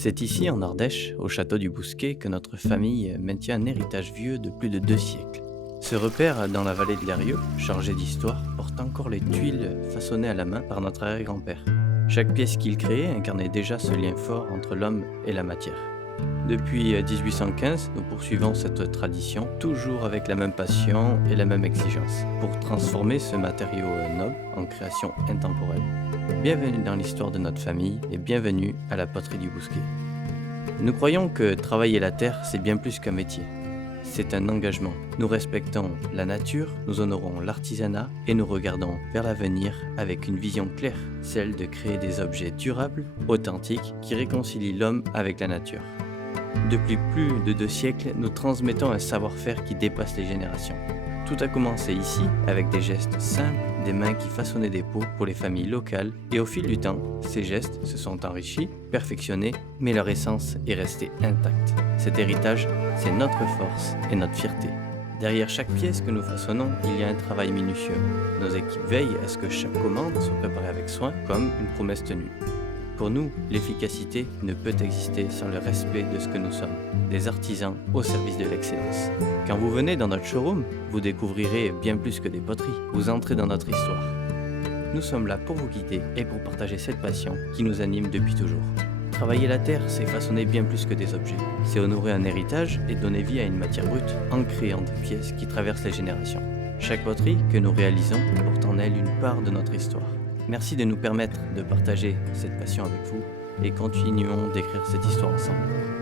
C'est ici, en Ardèche, au château du Bousquet, que notre famille maintient un héritage vieux de plus de 2 siècles. Ce repère dans la vallée de l'Eyrieux, chargé d'histoire, porte encore les tuiles façonnées à la main par notre arrière-grand-père. Chaque pièce qu'il créait incarnait déjà ce lien fort entre l'homme et la matière. Depuis 1815, nous poursuivons cette tradition, toujours avec la même passion et la même exigence, pour transformer ce matériau noble en création intemporelle. Bienvenue dans l'histoire de notre famille et bienvenue à la poterie du Bousquet. Nous croyons que travailler la terre, c'est bien plus qu'un métier. C'est un engagement. Nous respectons la nature, nous honorons l'artisanat et nous regardons vers l'avenir avec une vision claire, celle de créer des objets durables, authentiques, qui réconcilient l'homme avec la nature. Depuis plus de 2 siècles, nous transmettons un savoir-faire qui dépasse les générations. Tout a commencé ici, avec des gestes simples, des mains qui façonnaient des pots pour les familles locales, et au fil du temps, ces gestes se sont enrichis, perfectionnés, mais leur essence est restée intacte. Cet héritage, c'est notre force et notre fierté. Derrière chaque pièce que nous façonnons, il y a un travail minutieux. Nos équipes veillent à ce que chaque commande soit préparée avec soin, comme une promesse tenue. Pour nous, l'efficacité ne peut exister sans le respect de ce que nous sommes, des artisans au service de l'excellence. Quand vous venez dans notre showroom, vous découvrirez bien plus que des poteries, vous entrez dans notre histoire. Nous sommes là pour vous guider et pour partager cette passion qui nous anime depuis toujours. Travailler la terre, c'est façonner bien plus que des objets. C'est honorer un héritage et donner vie à une matière brute en créant des pièces qui traversent les générations. Chaque poterie que nous réalisons porte en elle une part de notre histoire. Merci de nous permettre de partager cette passion avec vous et continuons d'écrire cette histoire ensemble.